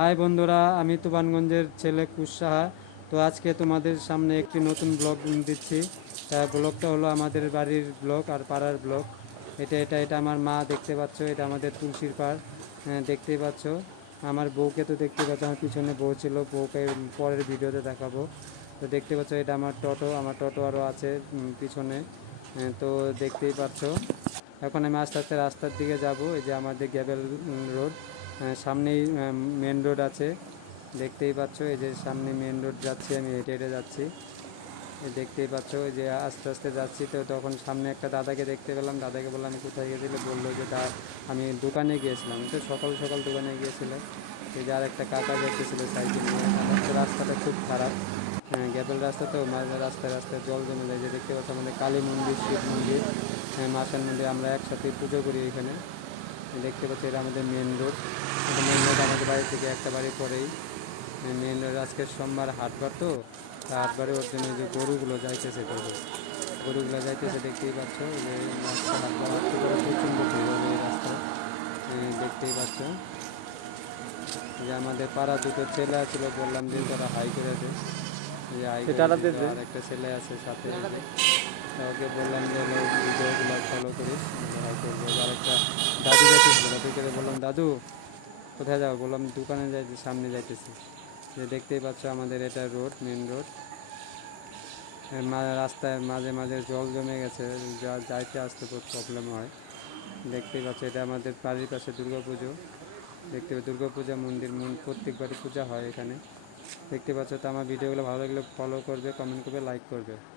High বন্ধুরা আমি তুফানগঞ্জের ছেলে কুশ সাহা তো আজকে তোমাদের সামনে একটি নতুন ব্লগ দিচ্ছি। ব্লগটা হলো আমাদের বাড়ির ব্লগ আর পাড়ার ব্লগ। এটা এটা এটা আমার মা দেখতে পাচ্ছ এটা আমাদের তুলসীর পাড়। হ্যাঁ, দেখতেই পাচ্ছ। আমার বউকে তো দেখতে পাচ্ছ আমার পিছনে বউ ছিল বউকে পরের ভিডিওতে দেখাবো। তো দেখতে পাচ্ছ এটা আমার টোটো আমার টোটো আরও আছে পিছনে। হ্যাঁ, তো দেখতেই পাচ্ছ। এখন আমি আস্তে আস্তে রাস্তার দিকে যাব এই যে আমাদের গ্যাবেল রোড। সামনেই মেন রোড আছে। দেখতেই পাচ্ছ, এই যে সামনে মেন রোড যাচ্ছি, আমি হেঁটে হেঁটে যাচ্ছি। দেখতেই পাচ্ছ যে আস্তে আস্তে যাচ্ছি, তো তখন সামনে একটা দাদাকে দেখতে পেলাম। দাদাকে বললাম কোথায় গেছিলে? বলল যে দা আমি দোকানে গিয়েছিলাম। তো সকাল সকাল দোকানে গিয়েছিলাম এই যে আর একটা কাকা দেখতেছিল সাইকেল নিয়ে। তো রাস্তাটা খুব খারাপ। হ্যাঁ গ্যাবেল রাস্তা তো মাঝে রাস্তায় রাস্তায় জল জমে যায়। যে দেখতে পাচ্ছ, আমাদের কালী মন্দির, শিব মন্দির হ্যাঁ মাসান মন্দির আমরা একসাথে পুজো করি এখানে। দেখতে পাচ্ছি এটা আমাদের মেন রোড মেন রোড আমাদের বাড়ি থেকে একটা বাড়ি পরেই। মেন রোড আজকে সোমবার হাটবার তো হাটবারে ওর জন্য যে গরুগুলো যাইতেছে গরু গরুগুলো যাইতেছে দেখতেই পাচ্ছ যে রাস্তা হাটবার এই দেখতেই পাচ্ছ। যে আমাদের পাড়া দুটো ছেলে আছিল বললাম যে তারা হাই করে দে যে হাই করে দিত, আর একটা ছেলে আছে সাথে। ওকে বললাম যে ভিডিওগুলো ফলো করিস হাই করব দাদুকে বললাম, দাদু, কোথায় যাব? বললাম, দোকানে যাইতে, সামনে যাইতেছি। যে দেখতেই পাচ্ছ আমাদের এটা রোড মেন রোড। রাস্তায় মাঝে মাঝে জল জমে গেছে, যা যাইতে, আসতে খুব প্রবলেম হয়। দেখতেই পাচ্ছ এটা আমাদের বাড়ির পাশে পুজো দেখতে দুর্গা পূজা মন্দির, মন- প্রত্যেকবারই পূজা হয় এখানে। দেখতে পাচ্ছ তো আমার ভিডিওগুলো ভালো লাগলে ফলো করবে কমেন্ট করবে লাইক করবে।